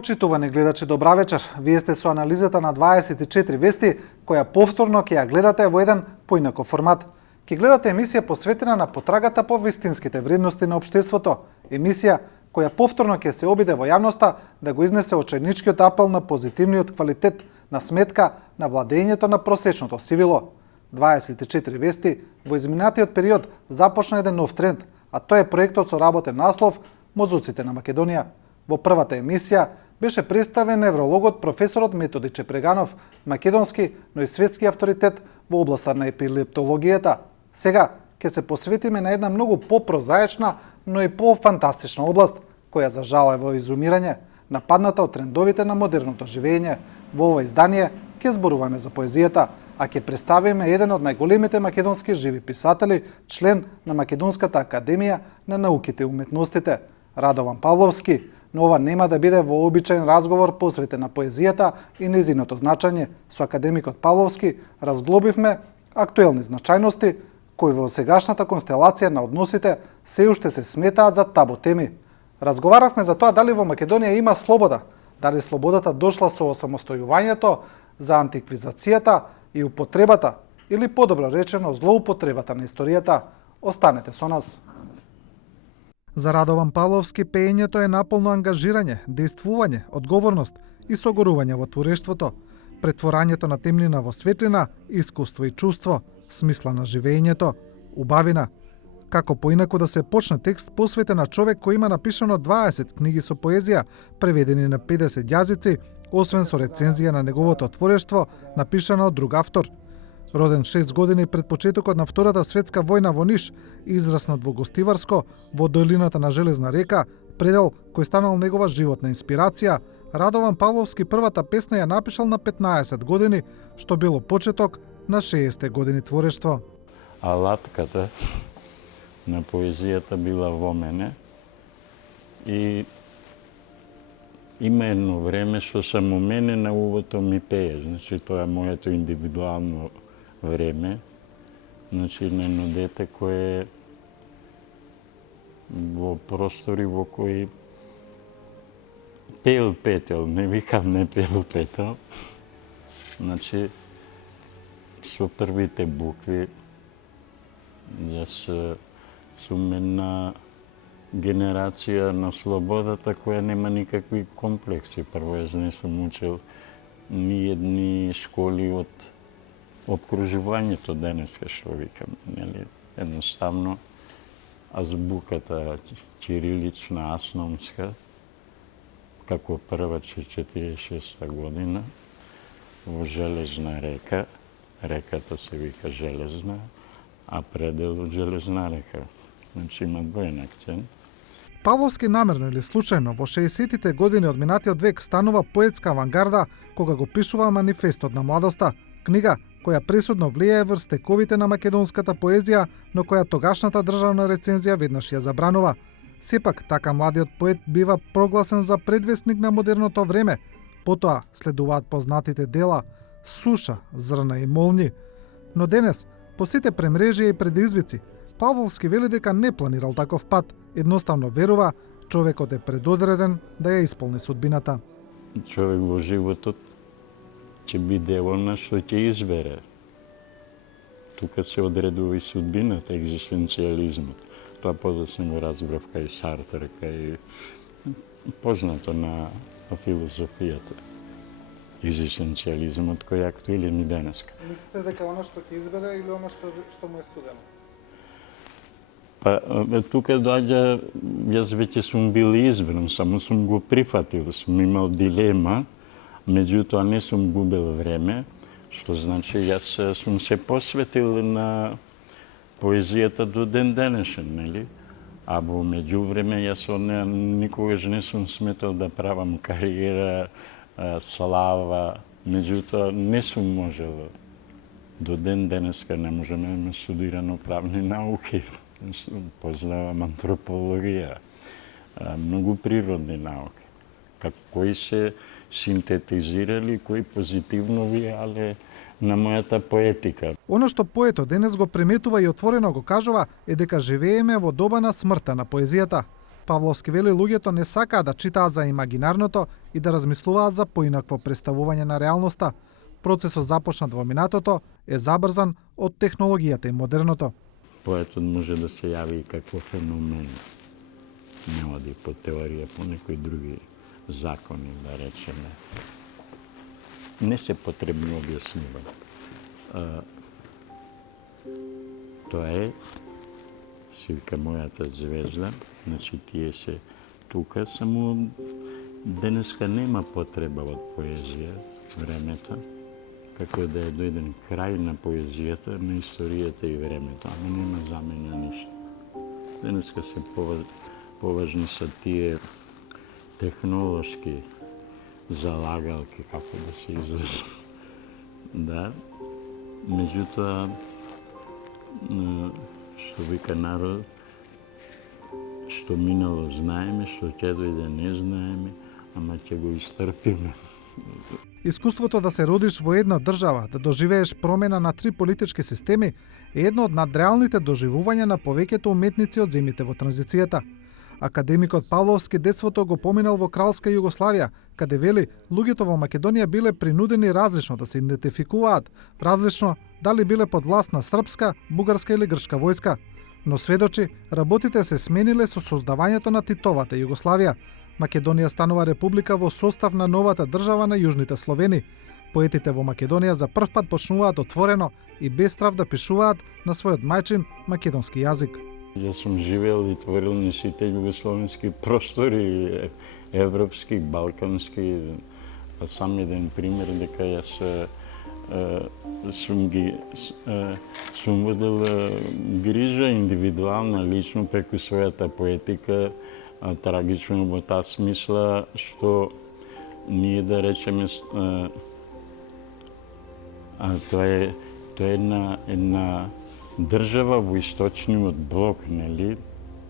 Почитувани гледачи, добра вечер. Вие сте со анализата на 24 вести, која повторно ќе ја гледате во еден поинаков формат. Ќе гледате емисија посветена на потрагата по вистинските вредности на општеството. Емисија која повторно ќе се обиде во јавноста да го изнесе очајничкиот апел на позитивниот квалитет на сметка на владењето на просечното сивило. 24 вести во изминатиот период започна еден нов тренд, а тоа е проектот со работен наслов Мозуците на Македонија. Во првата емисија беше представен неврологот професорот Методи Чепреганов, македонски, но и светски авторитет во областа на епилептологијата. Сега ќе се посветиме на една многу попрозаечна, но и пофантастична област, која за жал е во изумирање, нападната од трендовите на модерното живење. Во ова издание ќе зборуваме за поезијата, а ќе представиме еден од најголемите македонски живи писатели, член на Македонската академија на науките и уметностите, Радован Павловски. Но ова нема да биде вообичаен разговор посветен на поезијата и нејзиното значење. Со академикот Павловски разглобивме актуелни значајности кои во сегашната констелација на односите се уште се сметаат за табу теми. Разговаравме за тоа дали во Македонија има слобода, дали слободата дошла со осамостојувањето, за антиквизацијата и употребата, или подобро речено злоупотребата на историјата. Останете со нас. За Радован Павловски пеењето е наполно ангажирање, действување, одговорност и согорување во творештвото, претворањето на темнина во светлина, искуство и чувство, смисла на живеењето, убавина. Како поинаку да се почне текст посветен на човек кој има напишано 20 книги со поезија, преведени на 50 јазици, освен со рецензија на неговото творештво, напишана од друг автор. Роден 6 години пред почетокот на Втората светска војна во Ниш, израснат во Гостиварско, во долината на Железна река, предел кој станал негова животна инспирација, Радован Павловски првата песна ја напишал на 15 години, што било почеток на 60 години творештво. Алатката на поезијата била во мене и има едно време што само мене на увото ми пее, значи тоа е моето индивидуално време, значи на едно дете кое во простори во кои пеел петел, не викам не пеел петел, значи со првите букви јас сум една генерација на слободата која нема никакви комплекси. Прво јас не сум учил ни едни школи од обкружувањето денеска, што викам, нели, едноставно азбуката чирилична, асновска, како прва 46 година, во Железна река, реката се вика Железна, а пределот Железна река. Значи има двоен акцент. Павловски намерно или случајно во 60-тите години од минатиот век станува поетска авангарда кога го пишува Манифестот на младоста, книга која пресудно влијае врз тековите на македонската поезија, но која тогашната државна рецензија веднаш ја забранува. Сепак, така младиот поет бива прогласен за предвесник на модерното време. Потоа следуваат познатите дела Суша, Зрна и молњи. Но денес, по сите премрежија и предизвици, Павловски вели дека не планирал таков пат, едноставно верува човекот е предодреден да ја исполни судбината. Човек во животот ќе биде она што ќе избере. Тука се одредува и судбината, екзистенцијализмот. Тоа подоцна го разбрав кај Сартер, кај познато на филозофијата. Екзистенцијализмот кој е актуелен и денеска. Мислите дека она што ќе избере или она што му е судено? Па, тука доаѓа, јас веќе сум бил избран, само сум го прифатил, сум имал дилема, меѓутоа не сум губел време, што значи јас сум се посветил на поезијата до ден денешен, нели? А во меѓувреме јас никогаш не сум сметал да правам кариера, слава, меѓутоа не сум можел. До ден денеска не можеме да ме студирано правни науки. Познавам антропологија, многу природни науки, кои се синтетизирали, кои позитивно влијале на мојата поетика. Оно што поетот денес го приметува и отворено го кажува е дека живееме во доба на смртта на поезијата. Павловски вели луѓето не сакаат да читаат за имагинарното и да размислуваат за поинакво представување на реалноста. Процесот започнат во минатото е забрзан од технологијата и модерното. Поетот може да се јави и како феномен. Не оди по теорија, по некои други закони, да речеме. Не се потребно објаснува. Тоа е, се вика мојата звезда, значи тие се тука, само денеска нема потреба од поезија, времето, како да е дојден крај на поезијата, на историјата и времето, ама нема замена ништо. Денеска се поважни се тие технолошки залагалки, како да се изразам. Да, меѓутоа, што вика народ, што минало знаеме, што ќе дојде не знаеме, ама ќе го истрпиме. Искуството да се родиш во една држава, да доживееш промена на 3 политички системи, е едно од надреалните доживувања на повеќето уметници од земјите во транзицијата. Академикот Павловски детството го поминал во Кралска Југославија, каде вели луѓето во Македонија биле принудени различно да се идентификуваат, различно дали биле под власт на српска, бугарска или грчка војска. Но сведочи, работите се смениле со создавањето на Титовата Југославија. Македонија станува република во состав на новата држава на јужните Словени. Поетите во Македонија за прв пат почнуваат отворено и без страв да пишуваат на својот мајчин македонски јазик. Јас сум живеел и творил на сите југословенски простори, европски, балкански. Па сам еден пример дека јас сум водел грижа индивидуална, лично преку својата поетика, трагично во таа смисла што ние да речеме тоа е една држава во источниот блок, нели?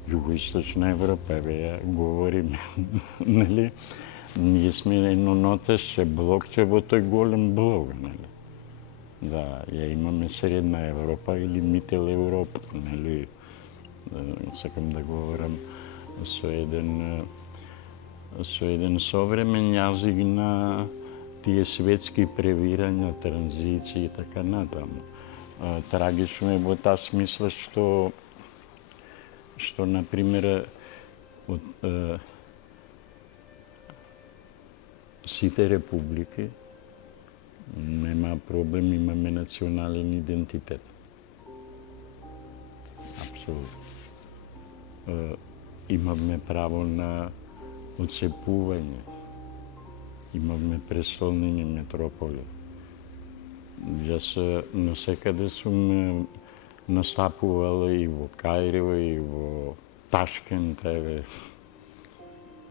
Југоисточна Европа, ја говориме, нели? Ние сме едно нотешче блокче во тој голем блок, нели? Да, ја имаме Средна Европа или Мител Европа, нели? Сакам да говорам со еден современ јазик на тие светски превирања, транзиции и така натаму. Трагично е во таа смисла што например од сите републики нема проблем, имаме национален идентитет. Апсолутно. Имаме право на одцепување. Имаме престолнини метрополи. Јас насекаде сум настапувал и во Каиро, и во Ташкент,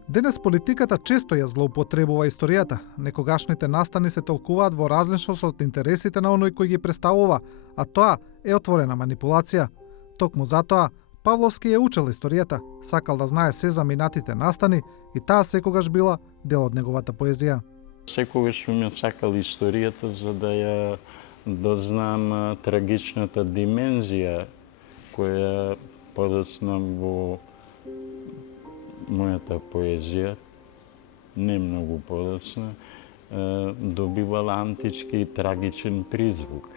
Денес политиката често ја злоупотребува историјата. Некогашните настани се толкуваат во различност од интересите на оној кој ги представува, а тоа е отворена манипулација. Токму затоа, Павловски ја учел историјата, сакал да знае се за минатите настани и таа секогаш била дел од неговата поезија. Секогаш сум ја сакал историјата за да ја дознам трагичната димензија која подоцна во мојата поезија, не многу подоцна, добивала антички и трагичен призвук.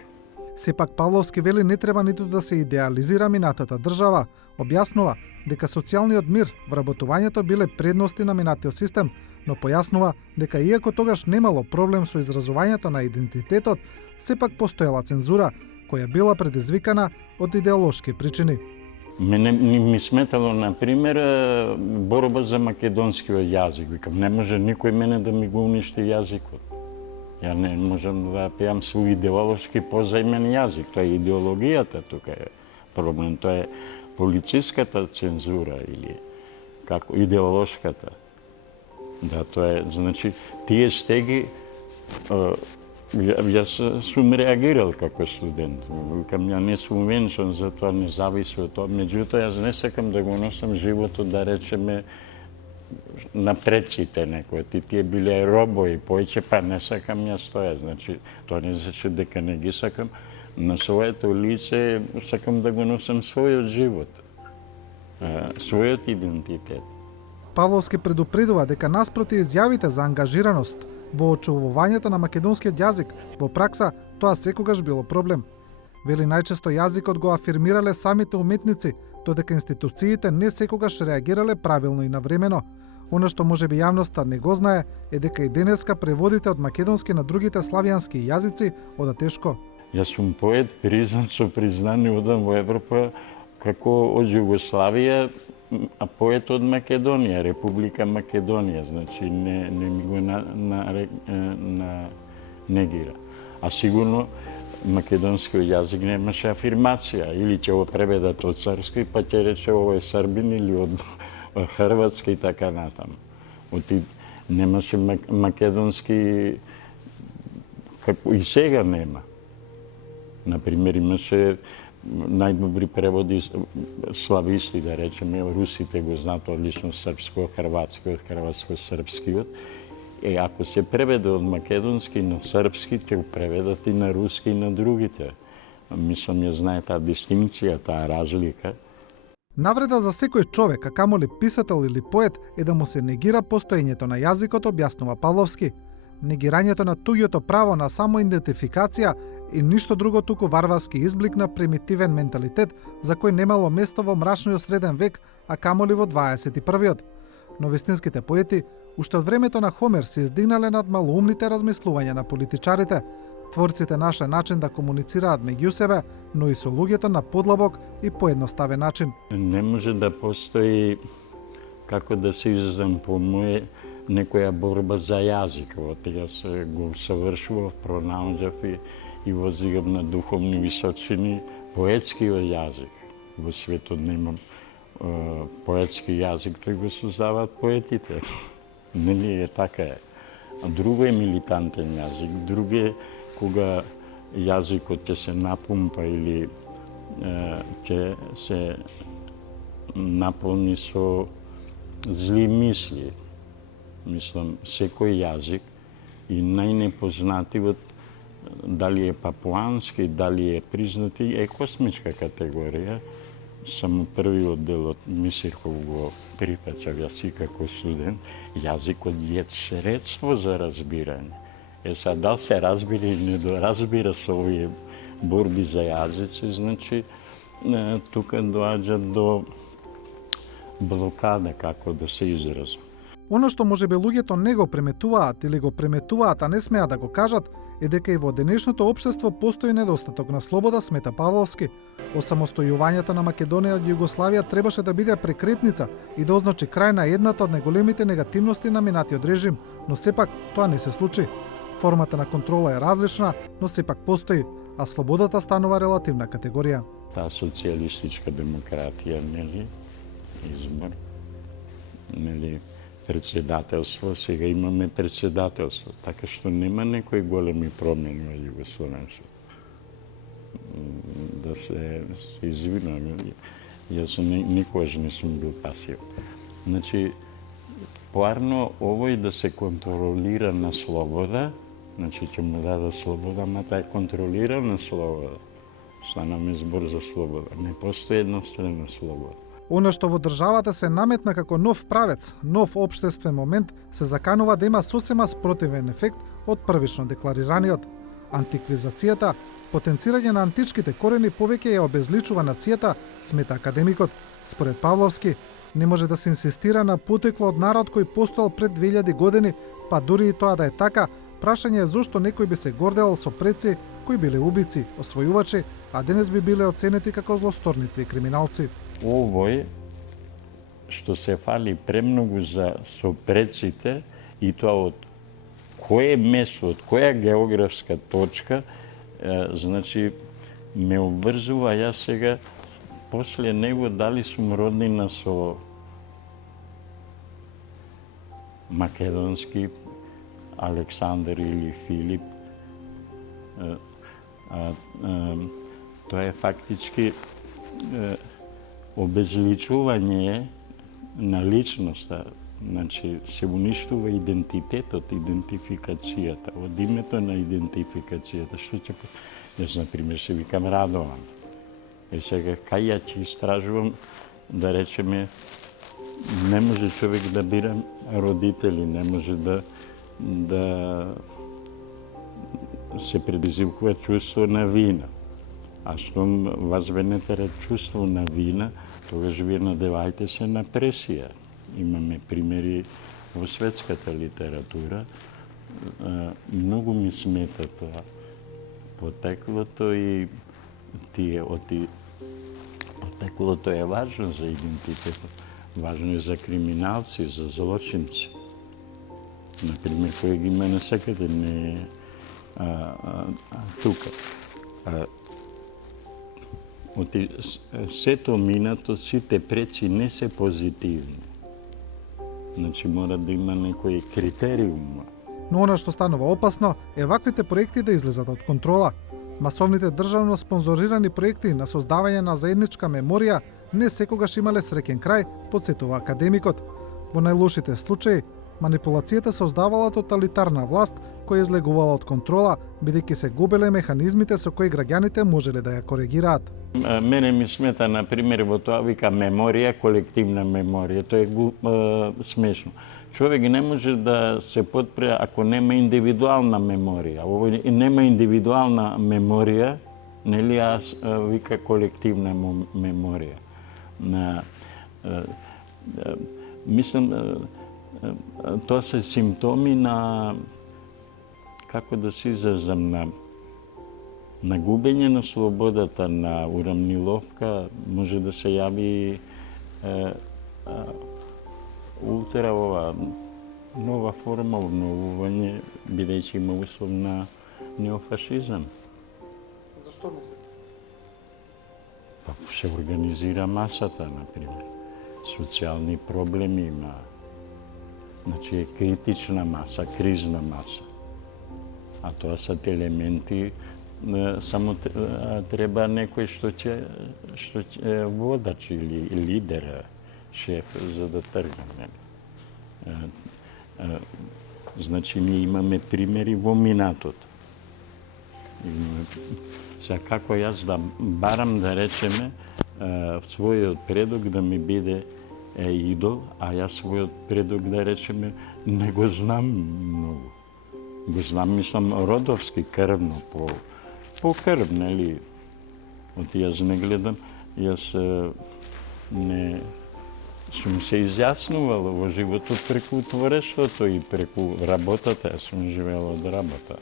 Сепак Павловски вели не треба ниту да се идеализира минатата држава, објаснува дека социјалниот мир, вработувањето биле предности на минатиот систем, но појаснува дека иако тогаш немало проблем со изразувањето на идентитетот, сепак постоела цензура, која била предизвикана од идеолошки причини. Мене ми сметало, например, борба за македонскиот јазик. Викам, не може никој мене да ми го уништи јазикот. Ја не можам да пеам свој идеолошки позаимен јазик. Тоа е идеологијата тука е проблем. Тоа е полициската цензура или како идеолошката. Да, тоа е, значи, тие стеги јас сум реагирал како студент. Викам, ја не сум венчан, затоа не зависи од тоа. Меѓутоа, јас не сакам да го носам животот, да речеме, на предците некои. Тие биле робои, поеќе, па не сакам јас тоа. Значи, тоа не значи дека не ги сакам. На своето лице сакам да го носам својот живот, својот идентитет. Павловски предупредува дека наспроти изјавите за ангажираност во очувувањето на македонскиот јазик, во пракса тоа секогаш било проблем. Вели најчесто јазикот го афирмирале самите уметници, додека институциите не секогаш реагирале правилно и навремено. Она што можеби јавноста не го знае е дека и денеска преводите од македонски на другите славјански јазици ода тешко. Јас сум поет, признат со признание одам во Европа како од Југославија, а поет од Македонија, Република Македонија, значи не ми го негира. А сигурно македонскиот јазик немаше афирмација, или ќе го преведат од српски, па ќе рече ово е србин или од хрватски и така натаму. Немаше македонски, како и сега нема. Например, имаше најдобри преводи слависти, да речеме, русите го знаат одлично српско-хрватскиот, хрватско-српскиот. Ако се преведе од македонски на српски, ќе го преведат и на руски и на другите. Мислам, ја знае таа дистинкција, таа разлика. Навреда за секој човек, а камоли писател или поет, е да му се негира постоењето на јазикот, објаснува Павловски. Негирањето на туѓото право на самоидентификација и ништо друго туку варварски изблик на примитивен менталитет за кој немало место во мрачниот среден век, а камоли во 21-виот. Но вистинските поети уште од времето на Хомер се издигнале над малоумните размислувања на политичарите. Творците нашле начин да комуницираат меѓу себе, но и со луѓето на подлабок и поедноставен начин. Не може да постои, како да се изразам по моје, некоја борба за јазикот. Јас го усавршував, пронаоѓав и возигав на духовни височини поетскиот јазик. Во светот немам поетски јазик, тој го создаваат поетите. Нели е така е. А друго е милитантен јазик, друго е кога јазикот ќе се напумпа или ќе се наполни со зли мисли. Мислам, секој јазик и најнепознативот, дали е папуански, дали е признати, е космичка категорија. Само првиот дел од мислев кога го припачав јас и како студент, јазикот е средство за разбирање. Сега, дали се разбира или не доразбира со овие борби за јазици, значи тука доаѓа до блокада, како да се изразам. Оно што можеби луѓето не го преметуваат или го преметуваат, а не смеат да го кажат, е дека и во денешното општество постои недостаток на слобода, смета Павловски. Осамостојувањето на Македонија од Југославија требаше да биде прекретница и да означи крај на едната од најголемите негативности на минатиот режим, но сепак тоа не се случи. Формата на контрола е различна, но сепак постои, а слободата станува релативна категорија. Таа социјалистичка демократија, нели, избор, нели, председателство, сега имаме председателство, така што нема некои големи промени во Југословенството. Да се извинам, јас никогаш не сум бил пасив. Значи, поарно овој да се контролира на слобода, значи ќе му дадат слобода, ама таа е контролирана слобода. Станаме збор за слобода. Не постои еднострана слобода. Оно што во државата се наметна како нов правец, нов општествен момент, се заканува да има сосема спротивен ефект од првично декларираниот. Антиквизацијата, потенцирање на античките корени повеќе ја обезличува нацијата, смета академикот. Според Павловски, не може да се инсистира на потекло од народ кој постоел пред 2000 години, па дури и тоа да е така, прашање е зошто некој би се гордел со предци кои биле убици, освојувачи, а денес би биле оценети како злосторници и криминалци. Овој што се фали премногу за со предците и тоа од кое место, од која географска точка, значи ме обврзува јас сега после него дали сум роднина со македонски Александар или Филип. Тоа е фактички обезличување на личноста, значи се уништува идентитетот, идентификацијата, од името на идентификацијата, што ќе... Јас, например, се викам Радован. Сега, кај ја ќе истражувам, да речеме, Не може човек да бира родители, не може да се предизвикува чувство на вина. А штом вас ве не тера чувство на вина, тогаш вие надевајте се на пресија. Имаме примери во светската литература. Многу ми смета тоа потеклото и потеклото е важно за идентитетот. Важно е за криминалци, за злочинци. Например, кој ги има насекаде, не е тука. Сето минато, сите преци не се позитивни. Значи мора да има некој критериум. Но она што станува опасно е ваквите проекти да излезат од контрола. Масовните државно спонзорирани проекти на создавање на заедничка меморија не секогаш имале среќен крај, потсетува академикот. Во најлошите случаи, манипулацијата создавала тоталитарна власт која излегувала од контрола, бидејќи се губеле механизмите со кои граѓаните можеле да ја коригираат. Мене ми смета, например, во тоа вика меморија, колективна меморија. Тоа е смешно. Човек не може да се подпре ако нема индивидуална меморија. Ово нема индивидуална меморија, нели аз вика колективна меморија. Мислам, тоа се симптоми на, како да се изразам, на губење на слободата, на урамниловка, може да се јави ова нова форма обновување, бидејќи има услов на неофашизам. Зашто мислите? Па се организира масата, например. Социјални проблеми има. Значи е критична маса, кризна маса. А тоа се елементи, само треба некој што ќе водач или лидер, шеф, за да тргне. Значи, ние имаме примери во минатото. Сега, како јас да барам, да речеме, својот предок да ми биде идол, а јас својот предок, да речеме, не го знам многу. Го знам, мислам, родовски, крвно, по крв, нели? Јас не гледам, јас не сум се изјаснувал во животот преку творештвото и преку работата, јас сум живеел од работа.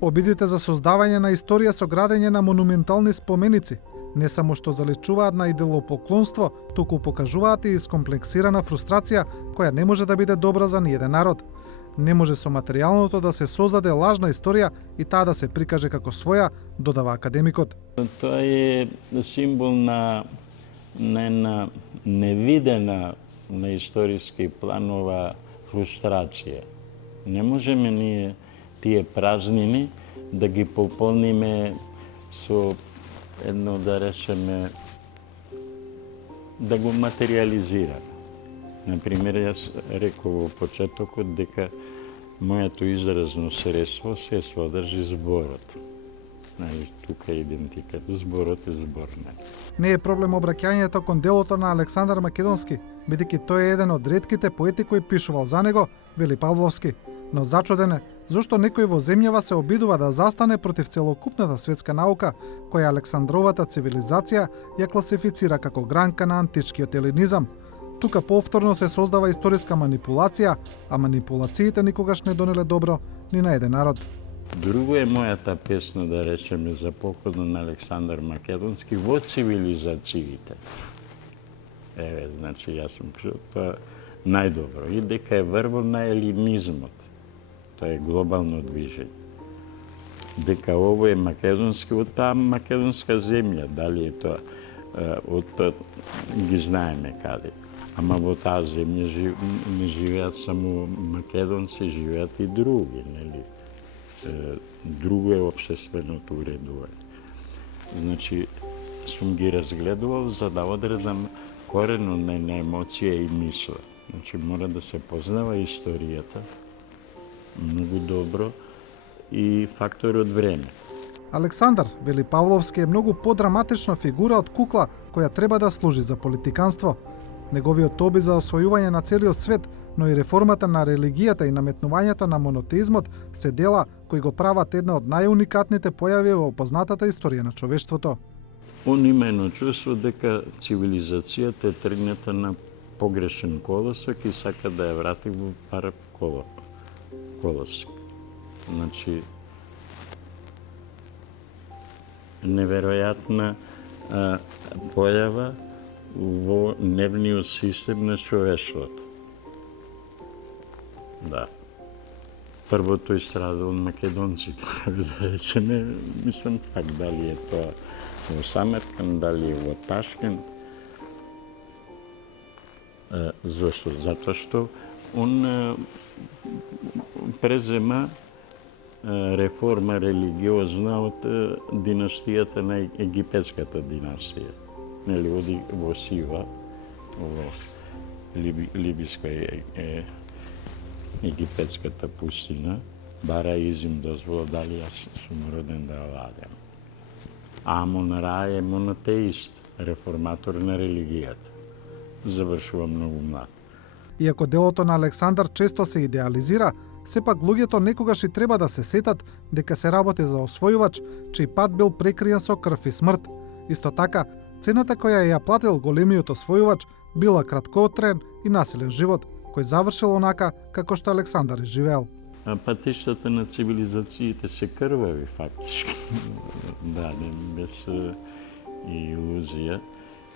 Обидите за создавање на историја со градење на монументални споменици не само што заличуваат на идолопоклонство, туку покажуваат и искомплексирана фрустрација која не може да биде добра за ниеден народ. Не може со материјалното да се создаде лажна историја и таа да се прикаже како своја, додава академикот. Тоа е символ на една невидена на историски планова фрустрација. Не можеме ние тие празнини да ги пополниме со едно, да речеме, да го материализираме. Например, јас реков во почетокот дека моето изразно средство се содржи зборот. Тука е идентитет. Зборот е збор. Не е проблем обраќањето кон делото на Александар Македонски, бидејќи тој е еден од ретките поети кој пишувал за него, вели Павловски. Но зачуден е зошто некој во земјава се обидува да застане против целокупната светска наука, која Александровата цивилизација ја класифицира како гранка на античкиот еленизам. Тука повторно се создава историска манипулација, а манипулациите никогаш не донеле добро ни на еден народ. Друго е мојата песна, да речеме, за покойно на Александар Македонски во цивилизациите. Значи, јас сум кажал, тоа најдобро. И дека е врвот на елинизмот. Тоа е глобално движење. Дека ово е македонски, од таа македонска земја, дали е тоа, од тоа ги знаеме каде. Ама во таа земја не живеат само македонци, живеат и други, нели? Друго е општественото уредување. Значи, сум ги разгледувал за да одредам коренот на емоција и мисла. Значи, мора да се познава историјата многу добро и факторот време. Александар, вели Павловски, е многу подраматична фигура од кукла која треба да служи за политиканство. неговиот тоби за освојување на целиот свет, но и реформата на религијата и наметнувањето на монотеизмот се дела кои го прават една од најуникатните појави во познатата историја на човештвото. Он има едно чувство дека цивилизацијата е тргната на погрешен колосок и сака да ја врати во прав колосок. Значи, неверојатна појава во нервниот систем на човештвото. Да. Прво тој страда од македонците, да речеме, мислам пак дали е тоа во Самарканд, дали е во Ташкент. Зошто? Затоа што он презема реформа религиозна од династијата на египетската династија. Нели, оди во Сива, во либиска египетската пустина, бара изим дозвола дали јас сум роден да владам. Амон-Ра е монотеист, реформатор на религијата. Завршува многу млад. Иако делото на Александар често се идеализира, сепак луѓето некогаш и треба да се сетат дека се работи за освојувач чиј пат бил прекриен со крв и смрт. Исто така, цената која ја платил големиот освојувач била краткотраен и насилен живот, кој завршил онака како што Александар е живеел. А патиштата на цивилизациите се крвави, фактички. Да, без илузија.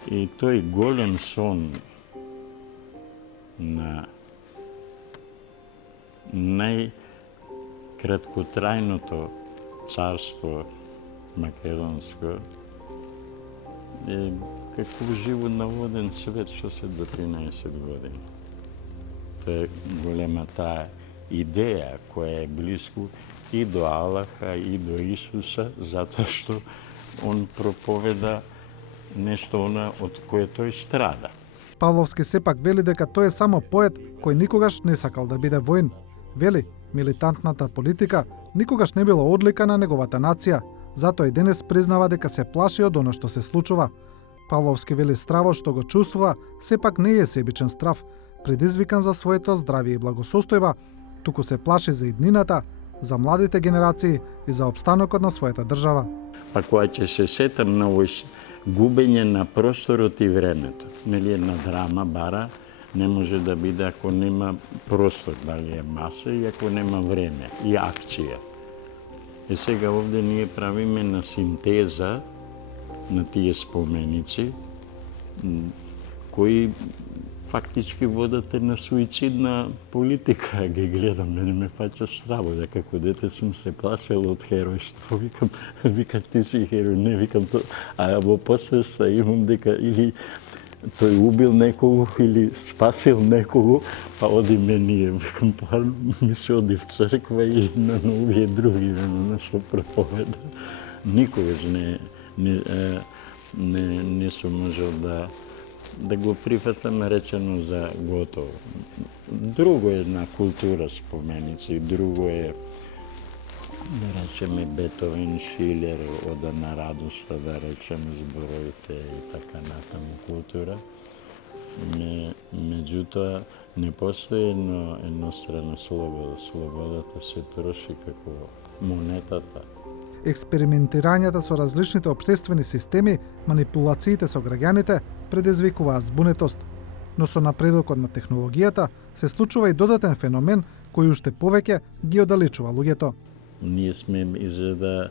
И тој голем сон на најкраткотрајното царство македонско е како живот на воден свет што се до 13 години. Тоа е голема таа идеја која е блиску и до Аллаха и до Исуса, затоа што он проповеда нешто она од кое тој страда. Павловски сепак вели дека тој е само поет кој никогаш не сакал да биде воин. Вели, милитантната политика никогаш не била одлика на неговата нација, затоа и денес признава дека се плаши од она што се случува. Павловски вели стравот што го чувствува сепак не е себичен страв, предизвикан за своето здравје и благосостојба, туку се плаши за иднината, за младите генерации и за обстанокот на својата држава. Па кога ќе се сетам на овој губење на просторот и времето, нели една драма бара не може да биде ако нема простор, дали е маса и ако нема време и акција. И сега овде ние правиме на синтеза на тие споменици кои фактички водат една суицидна политика. Ги гледам, мене ме фаќа страво, дека како дете сум се плашел од херојство. Викам ти си херој, не викам тоа. А во посвеста имам дека или тој убил некого или спасил некого, па оди ме ние. Викам, па ми се оди в црква или на овие други, на што проповеда. Никогаш не сум можел да го прифатам речено за готово. Друго е една култура споменици, друго е, да речеме, Бетовен, Шилер, Ода на радоста, да речеме, зборовите и така натаму култура. Меѓутоа, не постои еднострана слобода. Слободата се троши како монетата. Експериментирањата со различните општествени системи, манипулациите со граѓаните предизвикуваат збунетост. Но со напредокот на технологијата се случува и додатен феномен кој уште повеќе ги оддалечува луѓето. Ние сме изгледа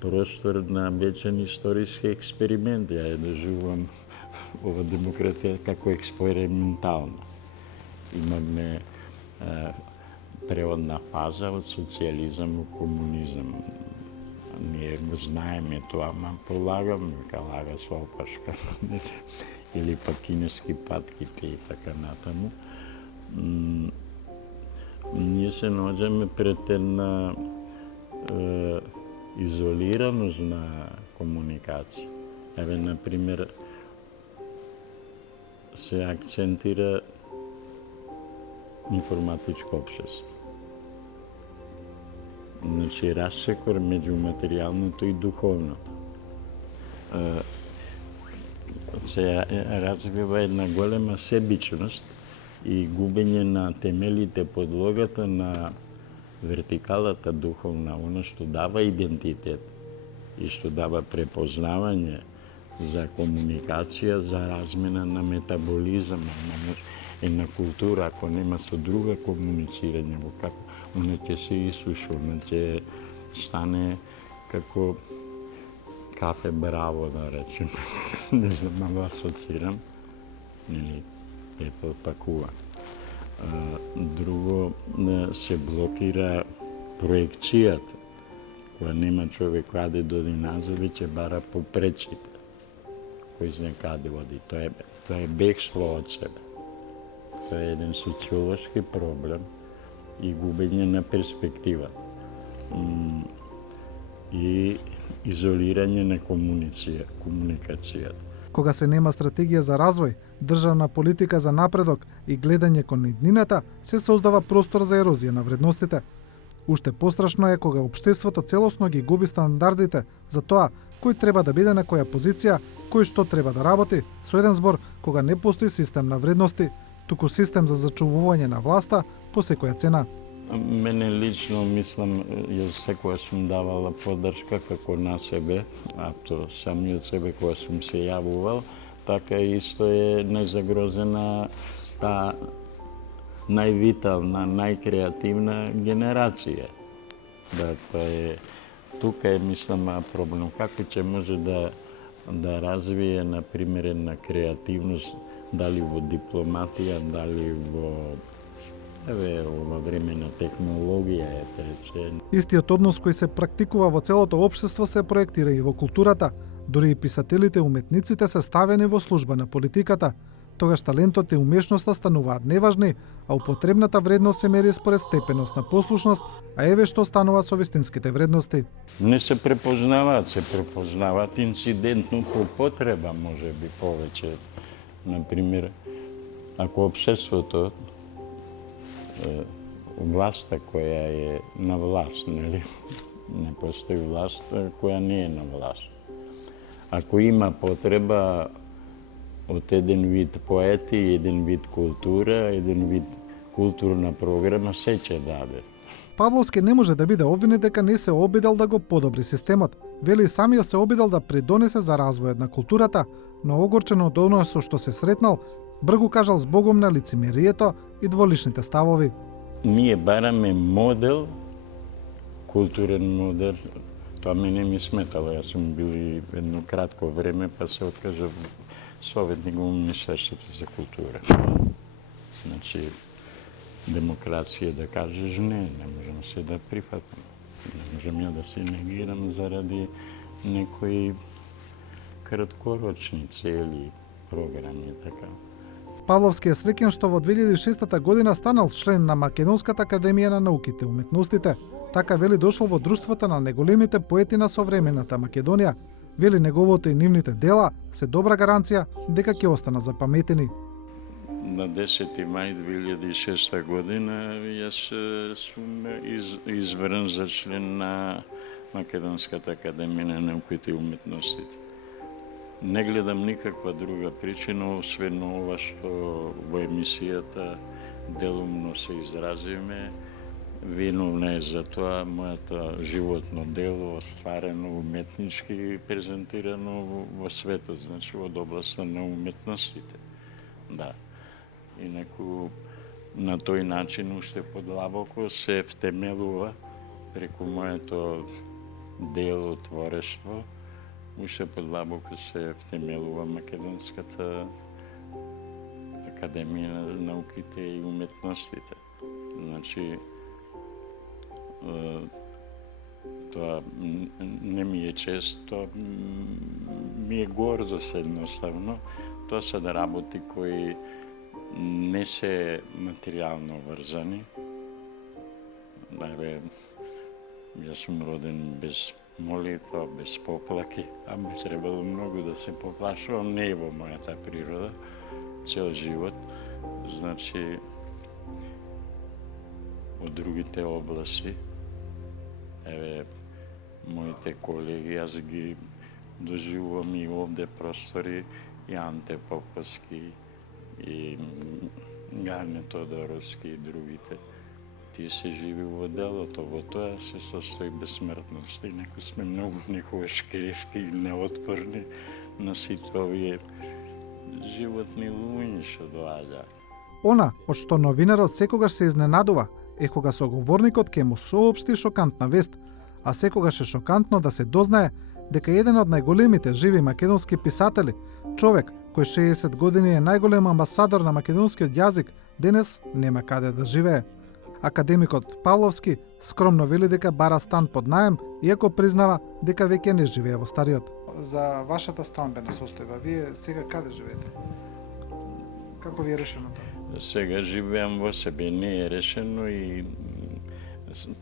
простор на вечен историски експеримент. Ја ја доживувам ова демократија како експериментална. Имаме преводна фаза од социјализам во комунизам. Ние го знаеме тоа, ама полагам, дека лага со опашка, или па кинески патките и така натаму. Ние се наоѓаме пред една изолираност на комуникација. Еве, например, се акцентира информатичко општество. Значи, рассекор меѓу материјалното и духовното. се развива една голема себичност и губење на темелите, подлогата на вертикалата духовна, оно што дава идентитет и што дава препознавање за комуникација, за размена на метаболизам, на една култура, ако нема со друга комуницирање, во како она ќе се исуши, она ќе стане како кафе браво, да речем. Не знам, malo асоцирам, или Apple пакува. Друго, се блокира проекцијата. Кога нема човек каде доди назад, ќе бара по пречите. Кој знае каде води. Тоа е бегство од себе. Тоа е еден социолошки проблем и губење на перспективата. И изолирање на комуникацијата. Кога се нема стратегија за развој, државна политика за напредок и гледање кон иднината, се создава простор за ерозија на вредностите. Уште пострашно е кога општеството целосно ги губи стандардите за тоа кој треба да биде на која позиција, кој што треба да работи, со еден збор кога не постои систем на вредности, туку систем за зачувување на власта по секоја цена. Мене лично мислам, јас секоја сум давала поддршка како на себе, а то самиот себе кога сум се јавувал, така исто е незагрозена таа највитална, најкреативна генерација. Да, тоа е, тука е, мислам, проблем. Како ќе може да развие, например, една креативност, дали во дипломатија, дали во време на технологија е речен. Истиот однос кој се практикува во целото општество се проектира и во културата. Дури и писателите и уметниците се ставени во служба на политиката. Тогаш талентот и умешноста стануваат неважни, а употребната вредност се мери според степеност на послушност, а еве што станува со вистинските вредности. Не се препознаваат инцидентно по потреба, може би повеќе. Например, ако општеството, власта која е на власт, нели? Не постои власт која не е на власт. Ако има потреба од еден вид поети, еден вид култура, еден вид културна програма, се ќе даде. Павловски не може да биде обвинет дека не се обидел да го подобри системот. Вели самиот се обидел да придонесе за развојот на културата, но огорчен од оно со што се сретнал, бргу кажал збогом на лицемерието и дволичните ставови. Ние бараме модел, културен модел. Тоа мене ми сметало. Јас сум бил и едно кратко време, па се откажав советник во Министерството за култура. Значи, демокрација да кажеш не можам се да прифатам. Не можам ја да се негирам заради некои краткорочни цели, програми, така. Павловски е среќен што во 2006 година станал член на Македонската академија на науките и уметностите. Така вели дошол во друштвото на најголемите поети на современата Македонија. Вели неговото и нивните дела се добра гаранција дека ќе останат запаметени. На 10. мај 2006 година јас сум избран за член на Македонската академија на науките и уметностите. Не гледам никаква друга причина, освен ова што во емисијата делумно се изразиме. Виновна е за тоа мојата животно дело, остварено уметнички и презентирано во светот, значи во областта на уметностите. Да. Инаку на тој начин уште подлабоко се втемелува преку моето дело, творештво, уште подлабоко се втемелува Македонската академија на науките и уметностите. Значи, тоа не ми е чест, тоа ми е гордост едноставно. Тоа се да работи кои не се материјално врзани. Јас сум роден без молитва, без поплаки, а би требало многу да се поплашувам, не е во мојата природа, цел живот. Значи, од другите области, моите колеги, јас ги доживувам и овде простори и Анте Поповски, и Гане Тодоровски и другите. Тие се живи во делото, во тоа се состои безсмртност. Инаку сме многу некогаш кревки и неотпорни на сите овие животни луѓе што доаѓаат. Она од што новинарот секогаш се изненадува е кога соговорникот ќе му соопшти шокантна вест, а секогаш е шокантно да се дознае дека еден од најголемите живи македонски писатели, човек кој 60 години е најголем амбасадор на македонскиот јазик, денес нема каде да живее. Академикот Павловски скромно вели дека бара стан под наем, иако признава дека веќе не живее во стариот. За вашата станбена состојба, вие сега каде живеете? Како ви е решено тоа? Сега живеам во себе, не е решено и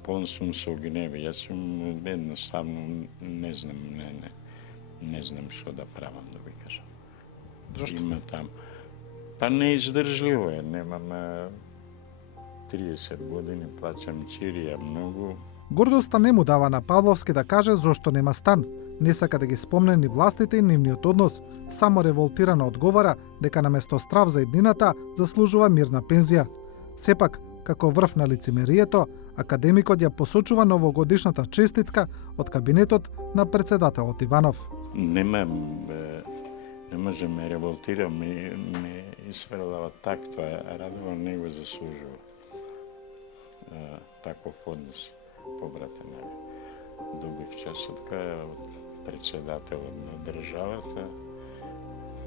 пон сум со гневи. Јас сум едноставно не знам што да правам, да ви кажам. Зошто? Има там. Па неиздржливо е, немам 30 години, плаќам чирија многу. Гордоста не му дава на Павловски да каже зошто нема стан. Не сака да ги спомне ни властите и нивниот однос. Само револтирано одговара дека наместо страв за еднината заслужува мирна пензија. Сепак, како врв на лицемерието, академикот ја посочува новогодишната честитка од кабинетот на председателот Иванов. Не може ме револтира, ме изфрлава так, тоа Радован не го заслужува. Таков однос побратен. Добив честитка од председателот на државата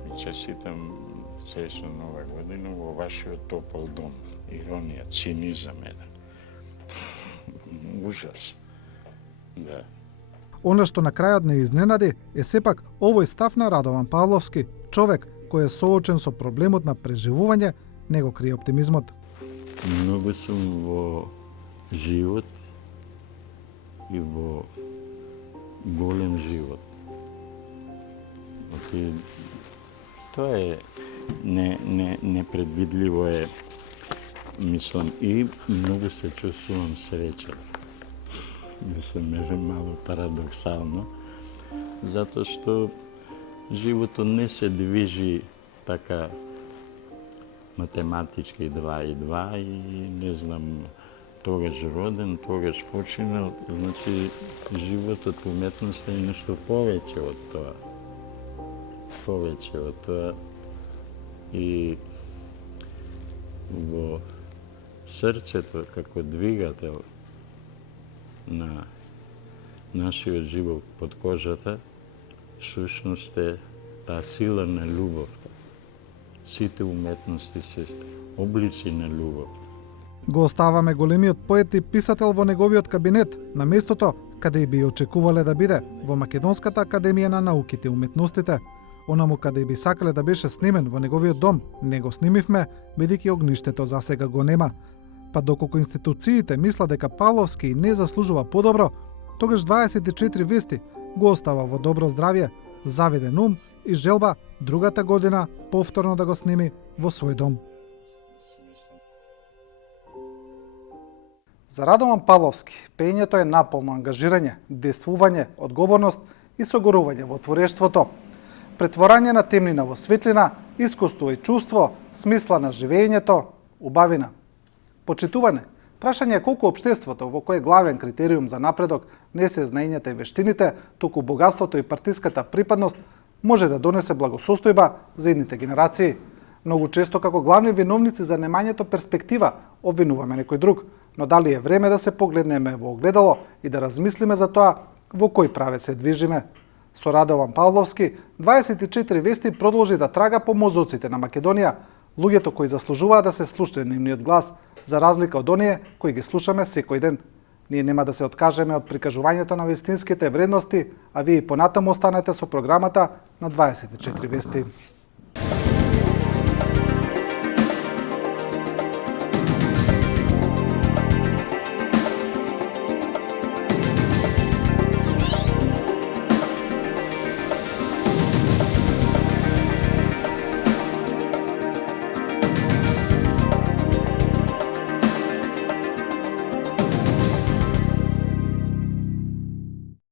и честитам среќна нова година во вашиот топол дом. Иронија, цинизам еден. Ужас. Да. Она што на крајот не изненади е сепак овој став на Радован Павловски, човек кој е соочен со проблемот на преживување, не го крие оптимизмот. Многу сум во живот и во голем живот. Тоа е непредвидливо е, мислам, и многу се чувствувам среќен. Мислам, е мало парадоксално, затоа што животот не се движи така математички 2 и 2 и не знам, тогаш роден, тогаш починал, значи животот, уметноста е нешто повеќе од тоа. Повеќе од тоа и во срцето како двигател на нашиот живот под кожата, сушност е таа сила на љубовта. Сите уметности се облици на љубовта. Го оставаме големиот поет и писател во неговиот кабинет, на местото каде и би очекувале да биде, во Македонската академија на науките и уметностите. Онаму каде би сакале да беше снимен во неговиот дом, не го снимивме, бидејќи огништето засега го нема. Па доколку институциите мисла дека Павловски не заслужува подобро, тогаш 24 вести го остава во добро здравје, завиден ум и желба другата година повторно да го сними во свој дом. За Радован Павловски, пеењето е наполно ангажирање, действување, одговорност и согорување во творештвото. Претворање на темнина во светлина, искуство и чувство, смисла на живеењето, убавина. Почитување. Прашање е колку општеството, во кој главен критериум за напредок не се знаењата и вештините, туку богатството и партиската припадност, може да донесе благосостојба за идните генерации. Многу често како главни виновници за немањето перспектива обвинуваме некој друг, но дали е време да се погледнеме во огледало и да размислиме за тоа во кој правец се движиме. Со Радован Павловски, 24 вести продолжи да трага по мозоците на Македонија, луѓето кои заслужуваат да се слуша нивниот глас, за разлика од оние кои ги слушаме секој ден. Ние нема да се откажеме од прикажувањето на вистинските вредности, а вие понатаму останете со програмата на 24 вести.